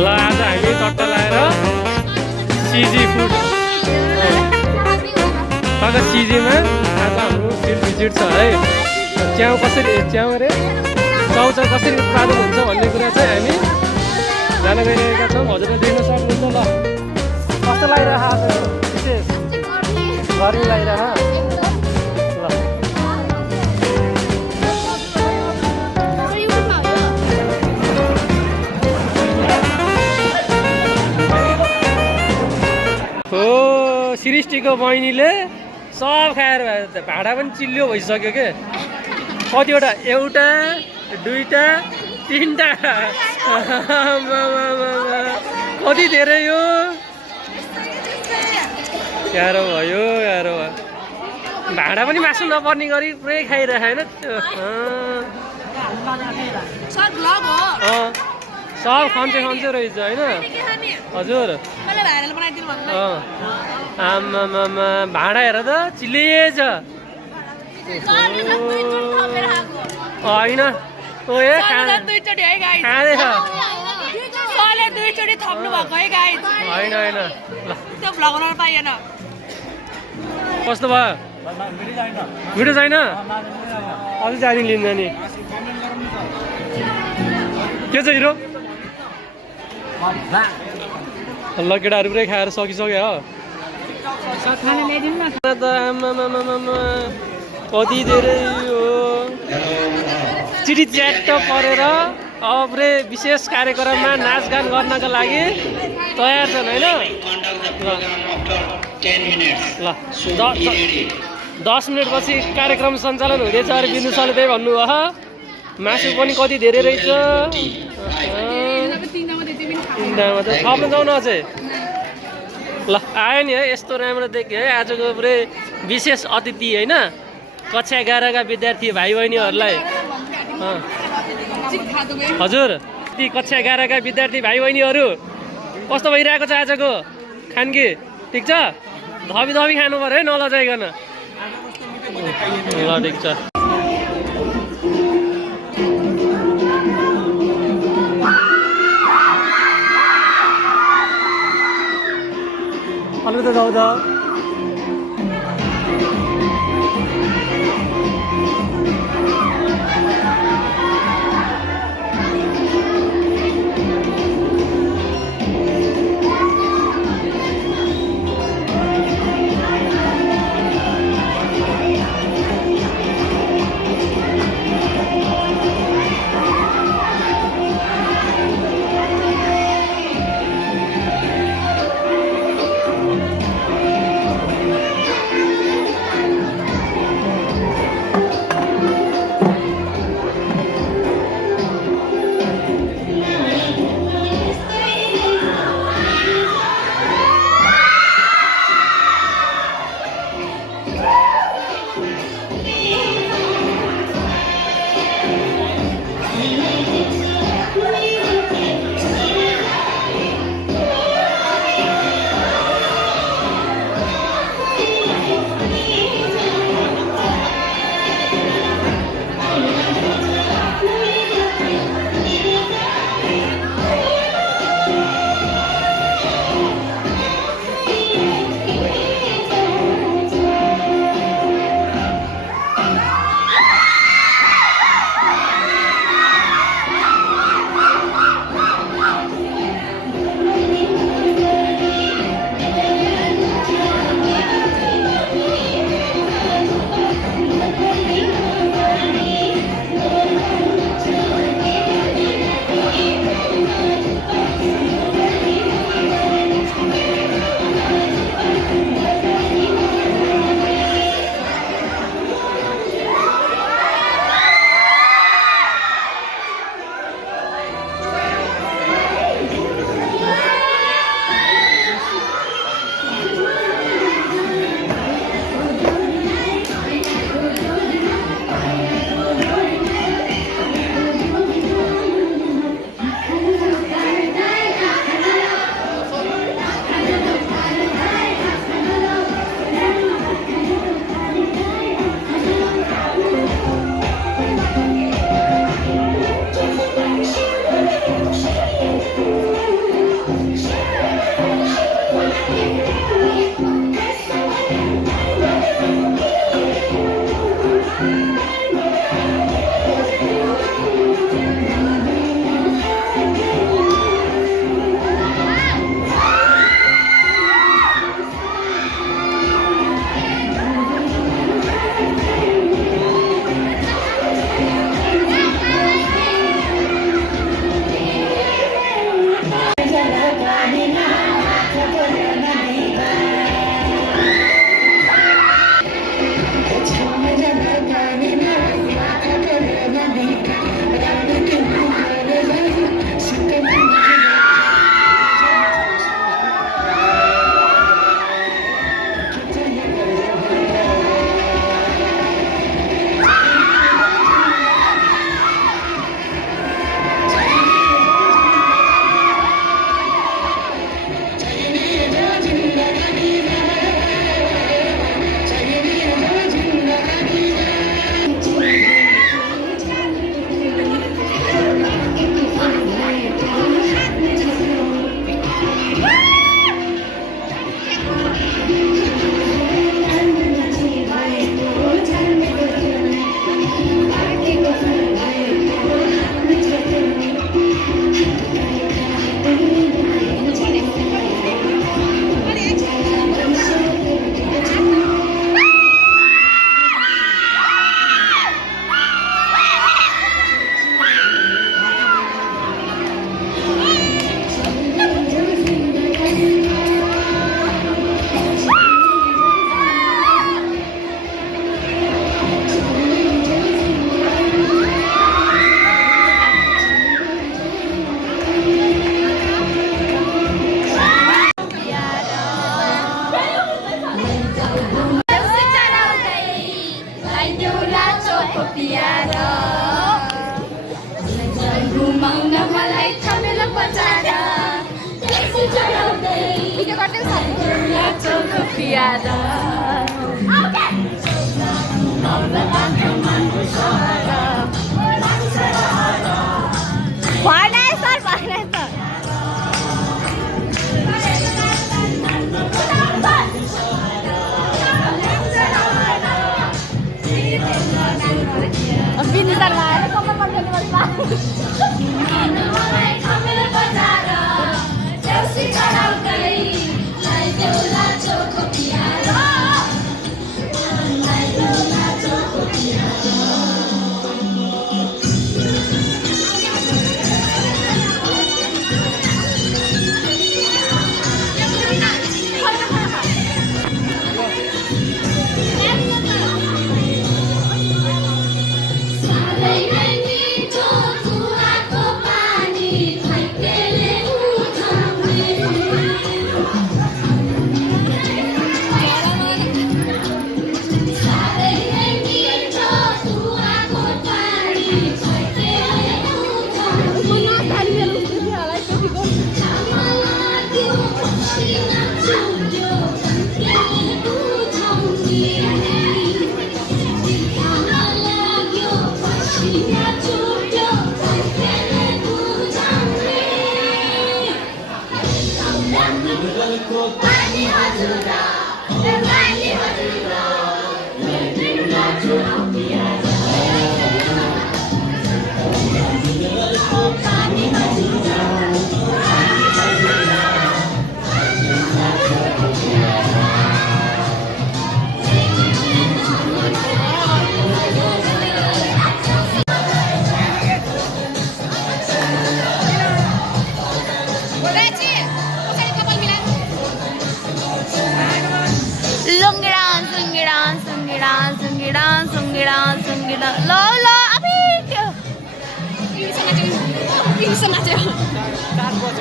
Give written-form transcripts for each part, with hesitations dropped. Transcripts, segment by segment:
ल आज हामी टट्टा लाएर सिजी फुड तल सिजीमा आज हाम्रो फिल्ड भिजिट छ है। च्याउ कसरी च्याउ अरे चाउचाउ कसरी उत्पादन हुन्छ भन्ने कुरा चाहिँ हामी जान गइरहेका छौँ। हजुरले देख्न सक्नुहुन्छ। ल कस्तो लागिरह आज विशेष गर्मी लागिरह। हो सृष्टिको बहिनीले सब खाएर भाँडा पनि चिल्लियो भइसक्यो के। कतिवटा एउटा दुईटा तिनटा कति धेरै हो यारो भयो यारो। भाँडा पनि मासु नपर्ने गरी पुरै खाइरहेको होइन। सब खन्चे खन्चे रहेछ होइन हजुर। आमामा भाँडा हेर त चिल्लिएछ होइन। होइन कस्तो भयो भिडियो छैन अझै जाने लिन्छ नि के छ हिरो। ल केटाहरू पुरै खाएर सकिसक्यो हो। कति धेरै हो चिठी च्याट्ट परेर अब पुरै विशेष कार्यक्रममा नाचगान गर्नका लागि तयार छन् होइन। ल 10 मिनटपछि कार्यक्रम सञ्चालन हुँदैछ अरे बिन्दु सरले त्यही भन्नुभयो। मासु पनि कति धेरै रहेछ। तिनवटामा त थप्न जाउँ न अझै। ल आयो नि है यस्तो राम्रो देख्यो है आजको पुरै विशेष अतिथि होइन। कक्षा 11का विद्यार्थी भाइ बहिनीहरूलाई हजुर ती कक्षा 11का विद्यार्थी भाइ बहिनीहरू कस्तो भइरहेको छ आजको खानकी ठिक छ। धबी धबी खानु पर्यो है नलजाइकन। ल ठिक छ। अलि त जाऊ त तिहारा भनाए सर भनाए सर बिनी सर आएर कमल बजाउने बस्दा ल ल अबे त्यो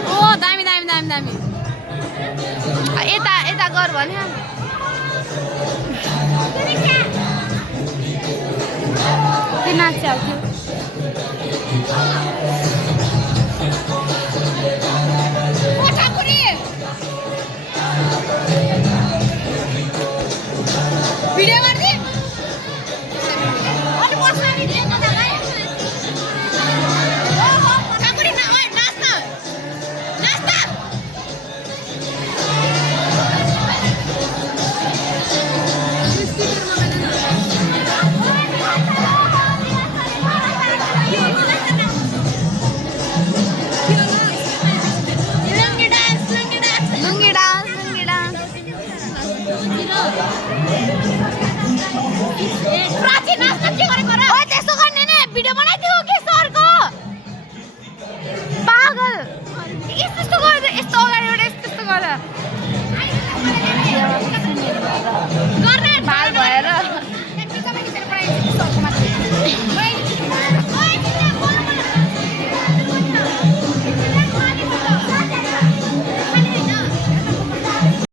ओ दामी दामी दामी दामी यता यता गर भन्यो के नाच्छ भिडियो गर्दै प्राची नाच्न के गरेको र ओ त्यसो गर्ने नि भिडियो बनाइदियो